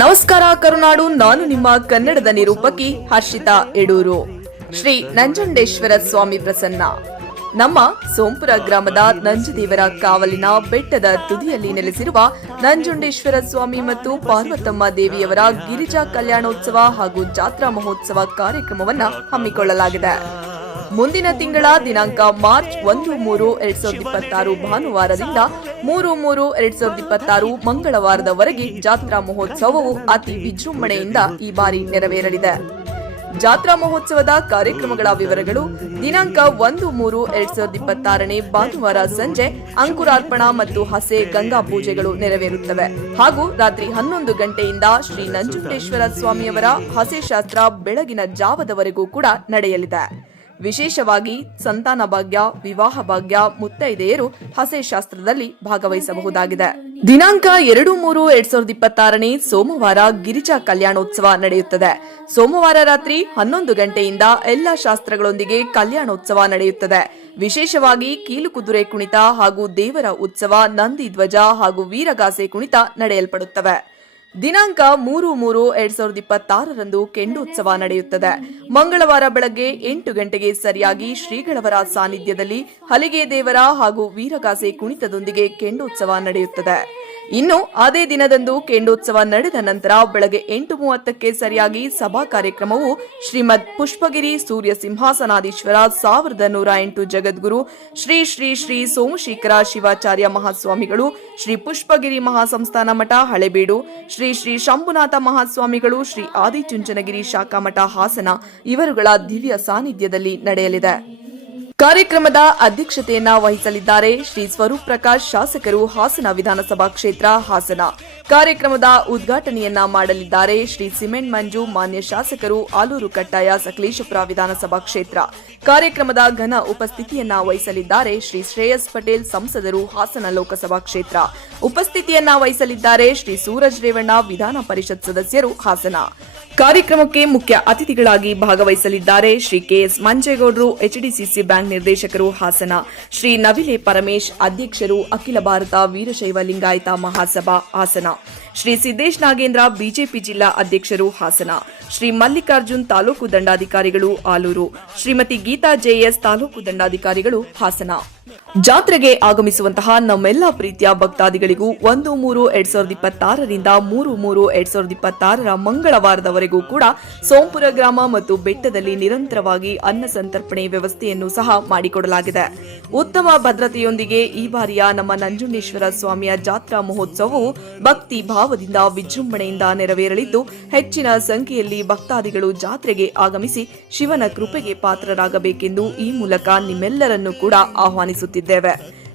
ನಮಸ್ಕಾರ ಕರುನಾಡು, ನಾನು ನಿಮ್ಮ ಕನ್ನಡದ ನಿರೂಪಕಿ ಹರ್ಷಿತಾ ಎಡೂರು. ಶ್ರೀ ನಂಜುಂಡೇಶ್ವರ ಸ್ವಾಮಿ ಪ್ರಸನ್ನ. ನಮ್ಮ ಸೋಂಪುರ ಗ್ರಾಮದ ನಂಜದೇವರ ಕಾವಲಿನ ಬೆಟ್ಟದ ತುದಿಯಲ್ಲಿ ನೆಲೆಸಿರುವ ನಂಜುಂಡೇಶ್ವರ ಸ್ವಾಮಿ ಮತ್ತು ಪಾರ್ವತಮ್ಮ ದೇವಿಯವರ ಗಿರಿಜಾ ಕಲ್ಯಾಣೋತ್ಸವ ಹಾಗೂ ಜಾತ್ರಾ ಮಹೋತ್ಸವ ಕಾರ್ಯಕ್ರಮವನ್ನು ಹಮ್ಮಿಕೊಳ್ಳಲಾಗಿದೆ. ಮುಂದಿನ ತಿಂಗಳ ದಿನಾಂಕ ಮಾರ್ಚ್ 1-3-2026 ಭಾನುವಾರದಿಂದ 3-3-2026 ಮಂಗಳವಾರದವರೆಗೆ ಜಾತ್ರಾ ಮಹೋತ್ಸವವು ಅತಿ ವಿಜೃಂಭಣೆಯಿಂದ ಈ ಬಾರಿ ನೆರವೇರಲಿದೆ. ಜಾತ್ರಾ ಮಹೋತ್ಸವದ ಕಾರ್ಯಕ್ರಮಗಳ ವಿವರಗಳು: ದಿನಾಂಕ 1-3-2026 ಭಾನುವಾರ ಸಂಜೆ ಅಂಕುರಾರ್ಪಣಾ ಮತ್ತು ಹಸೆ ಗಂಗಾ ಪೂಜೆಗಳು ನೆರವೇರುತ್ತವೆ ಹಾಗೂ ರಾತ್ರಿ 11 ಗಂಟೆಯಿಂದ ಶ್ರೀ ನಂಜುಂಡೇಶ್ವರ ಸ್ವಾಮಿಯವರ ಹಸೆ ಶಾಸ್ತ್ರ ಬೆಳಗಿನ ಜಾವದವರೆಗೂ ಕೂಡ ನಡೆಯಲಿದೆ. ವಿಶೇಷವಾಗಿ ಸಂತಾನ ಭಾಗ್ಯ, ವಿವಾಹ ಭಾಗ್ಯ, ಮುತ್ತೈದೆಯರು ಹಸೆ ಶಾಸ್ತ್ರದಲ್ಲಿ ಭಾಗವಹಿಸಬಹುದಾಗಿದೆ. ದಿನಾಂಕ 2-3-2026 ಸೋಮವಾರ ಗಿರಿಜಾ ಕಲ್ಯಾಣೋತ್ಸವ ನಡೆಯುತ್ತದೆ. ಸೋಮವಾರ ರಾತ್ರಿ 11 ಗಂಟೆಯಿಂದ ಎಲ್ಲಾ ಶಾಸ್ತ್ರಗಳೊಂದಿಗೆ ಕಲ್ಯಾಣೋತ್ಸವ ನಡೆಯುತ್ತದೆ. ವಿಶೇಷವಾಗಿ ಕೀಲುಕುದುರೆ ಕುಣಿತ ಹಾಗೂ ದೇವರ ಉತ್ಸವ, ನಂದಿ ಧ್ವಜ ಹಾಗೂ ವೀರಗಾಸೆ ಕುಣಿತ ನಡೆಯಲ್ಪಡುತ್ತವೆ. ದಿನಾಂಕ 3-3-2026 ಕೆಂಡೋತ್ಸವ ನಡೆಯುತ್ತದೆ. ಮಂಗಳವಾರ ಬೆಳಗ್ಗೆ 8 ಗಂಟೆಗೆ ಸರಿಯಾಗಿ ಶ್ರೀಗಳವರ ಸಾನ್ನಿಧ್ಯದಲ್ಲಿ ಹಲಿಗೆ ದೇವರ ಹಾಗೂ ವೀರಗಾಸೆ ಕುಣಿತದೊಂದಿಗೆ ಕೆಂಡೋತ್ಸವ ನಡೆಯುತ್ತದೆ. ಇನ್ನು ಅದೇ ದಿನದಂದು ಕೆಂಡೋತ್ಸವ ನಡೆದ ನಂತರ ಬೆಳಗ್ಗೆ 8:30ಕ್ಕೆ ಸರಿಯಾಗಿ ಸಭಾ ಕಾರ್ಯಕ್ರಮವು ಶ್ರೀಮದ್ ಪುಷ್ಪಗಿರಿ ಸೂರ್ಯ ಸಿಂಹಾಸನಾಧೀಶ್ವರ 1108 ಜಗದ್ಗುರು ಶ್ರೀ ಶ್ರೀ ಶ್ರೀ ಸೋಮಶೇಖರ ಶಿವಾಚಾರ್ಯ ಮಹಾಸ್ವಾಮಿಗಳು, ಶ್ರೀ ಪುಷ್ಪಗಿರಿ ಮಹಾಸಂಸ್ಥಾನ ಮಠ ಹಳೆಬೀಡು, ಶ್ರೀ ಶ್ರೀ ಶಂಭುನಾಥ ಮಹಾಸ್ವಾಮಿಗಳು, ಶ್ರೀ ಆದಿಚುಂಚನಗಿರಿ ಶಾಖಾಮಠ ಹಾಸನ ಇವರುಗಳ ದಿವ್ಯ ಸಾನ್ನಿಧ್ಯದಲ್ಲಿ ನಡೆಯಲಿದೆ. ಕಾರ್ಯಕ್ರಮದ ಅಧ್ಯಕ್ಷತೆಯನ್ನ ವಹಿಸಲಿದ್ದಾರೆ ಶ್ರೀ ಸ್ವರೂಪ್ ಪ್ರಕಾಶ್, ಶಾಸಕರು, ಹಾಸನ ವಿಧಾನಸಭಾ ಕ್ಷೇತ್ರ, ಹಾಸನ. ಕಾರ್ಯಕ್ರಮದ ಉದ್ಘಾಟನೆಯನ್ನ ಮಾಡಲಿದ್ದಾರೆ ಶ್ರೀ ಸಿಮೆಂಟ್ ಮಂಜು, ಮಾನ್ಯ ಶಾಸಕರು, ಆಲೂರು ಕಟ್ಟಾಯ, ಸಕಲೇಶಪುರ ವಿಧಾನಸಭಾ ಕ್ಷೇತ್ರ. ಕಾರ್ಯಕ್ರಮದ ಘನ ಉಪಸ್ಥಿತಿಯನ್ನ ವಹಿಸಲಿದ್ದಾರೆ ಶ್ರೀ ಶ್ರೇಯಸ್ ಪಟೇಲ್, ಸಂಸದರು, ಹಾಸನ ಲೋಕಸಭಾ ಕ್ಷೇತ್ರ. ಉಪಸ್ಥಿತಿಯನ್ನ ವಹಿಸಲಿದ್ದಾರೆ ಶ್ರೀ ಸೂರಜ್ ರೇವಣ್ಣ, ವಿಧಾನ ಪರಿಷತ್ ಸದಸ್ಯರು, ಹಾಸನ. ಕಾರ್ಯಕ್ರಮಕ್ಕೆ ಮುಖ್ಯ ಅತಿಥಿಗಳಾಗಿ ಭಾಗವಹಿಸಲಿದ್ದಾರೆ ಶ್ರೀ ಕೆಎಸ್ ಮಂಜೇಗೌಡರು, ಎಚ್ಡಿಸಿಸಿ ಬ್ಯಾಂಕ್ ನಿರ್ದೇಶಕರು, ಹಾಸನ. ಶ್ರೀ ನವಿಲೆ ಪರಮೇಶ್, ಅಧ್ಯಕ್ಷರು, ಅಖಿಲ ಭಾರತ ವೀರಶೈವ ಲಿಂಗಾಯತ ಮಹಾಸಭಾ, ಹಾಸನ. ಶ್ರೀ ಸಿದ್ದೇಶ್ ನಾಗೇಂದ್ರ, ಬಿಜೆಪಿ ಜಿಲ್ಲಾ ಅಧ್ಯಕ್ಷರು, ಹಾಸನ. ಶ್ರೀ ಮಲ್ಲಿಕಾರ್ಜುನ್, ತಾಲೂಕು ದಂಡಾಧಿಕಾರಿಗಳು, ಆಲೂರು. ಶ್ರೀಮತಿ ಗೀತಾ ಜೆಎಸ್, ತಾಲೂಕು ದಂಡಾಧಿಕಾರಿಗಳು, ಹಾಸನ. ಜಾತ್ರೆಗೆ ಆಗಮಿಸುವಂತಹ ನಮ್ಮೆಲ್ಲಾ ಪ್ರೀತಿಯ ಭಕ್ತಾದಿಗಳಿಗೂ 1-3-2026 3-3-2026 ಮಂಗಳವಾರದವರೆಗೂ ಕೂಡ ಸೋಂಪುರ ಗ್ರಾಮ ಮತ್ತು ಬೆಟ್ಟದಲ್ಲಿ ನಿರಂತರವಾಗಿ ಅನ್ನ ಸಂತರ್ಪಣೆ ವ್ಯವಸ್ಥೆಯನ್ನು ಸಹ ಮಾಡಿಕೊಡಲಾಗಿದೆ. ಉತ್ತಮ ಭದ್ರತೆಯೊಂದಿಗೆ ಈ ಬಾರಿಯ ನಮ್ಮ ನಂಜುಂಡೇಶ್ವರ ಸ್ವಾಮಿಯ ಜಾತ್ರಾ ಮಹೋತ್ಸವವು ಭಕ್ತಿ ಭಾವದಿಂದ ವಿಜೃಂಭಣೆಯಿಂದ ನೆರವೇರಲಿದ್ದು, ಹೆಚ್ಚಿನ ಸಂಖ್ಯೆಯಲ್ಲಿ ಭಕ್ತಾದಿಗಳು ಜಾತ್ರೆಗೆ ಆಗಮಿಸಿ ಶಿವನ ಕೃಪೆಗೆ ಪಾತ್ರರಾಗಬೇಕೆಂದು ಈ ಮೂಲಕ ನಿಮ್ಮೆಲ್ಲರನ್ನೂ ಕೂಡ ಆಹ್ವಾನಿಸುತ್ತಿದ್ದೇವೆ.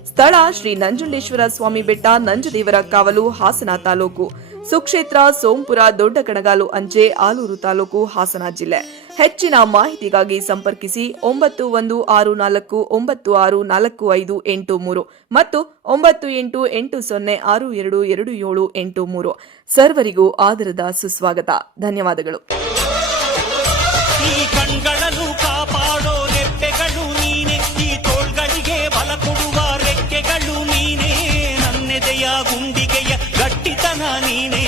ಸ್ಥಳ ಶ್ರೀ ನಂಜುಂಡೇಶ್ವರ ಸ್ವಾಮಿ ಬೆಟ್ಟ, ನಂಜದೇವರ ಕಾವಲು, ಹಾಸನ ತಾಲೂಕು. ಸುಕ್ಷೇತ್ರ ಸೋಂಪುರ, ದೊಡ್ಡ ಕಣಗಾಲು ಅಂಚೆ, ಆಲೂರು ತಾಲೂಕು, ಹಾಸನ ಜಿಲ್ಲೆ. ಹೆಚ್ಚಿನ ಮಾಹಿತಿಗಾಗಿ ಸಂಪರ್ಕಿಸಿ 9164964583 ಮತ್ತು 9880622783. ಸರ್ವರಿಗೂ ಆದರದ ಸುಸ್ವಾಗತ. ಧನ್ಯವಾದಗಳು. ಗುಂಡಿಗೆಯ ಗಟ್ಟಿತನ ನೀನೇ,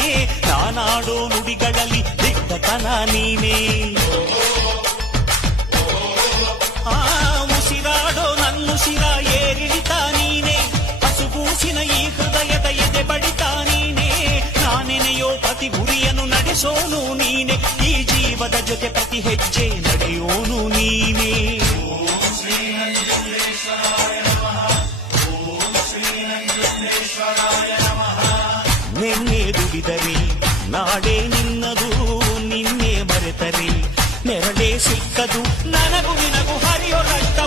ನಾನಾಡೋ ನುಡಿಗಳಲ್ಲಿ ದಿಟ್ಟತನ ನೀನೇ, ಉಸಿರಾಡೋ ನನ್ನುಸಿರ ಏರಿಳಿತ ನೀನೇ, ಹಸುಗೂಸಿನ ಈ ಹೃದಯದ ಎದೆ ಬಡಿತ ನೀನೇ, ನಾನೆನೆಯೋ ಪ್ರತಿ ಗುರಿಯನ್ನು ನಡೆಸೋನು ನೀನೆ, ಈ ಜೀವದ ಜೊತೆ ಪ್ರತಿ ಹೆಜ್ಜೆ ನಡೆಯೋನು ನೀನೇ. ನಿನ್ನೆ ದುಡಿದರೆ ನಾಳೆ ನಿನ್ನದು, ನಿನ್ನೆ ಮರೆತರೆ ನೆರಳೇ ಸಿಕ್ಕದು ನನಗೂ ನಿನಗೂ ಹರಿಯೋ ರಕ್ತ.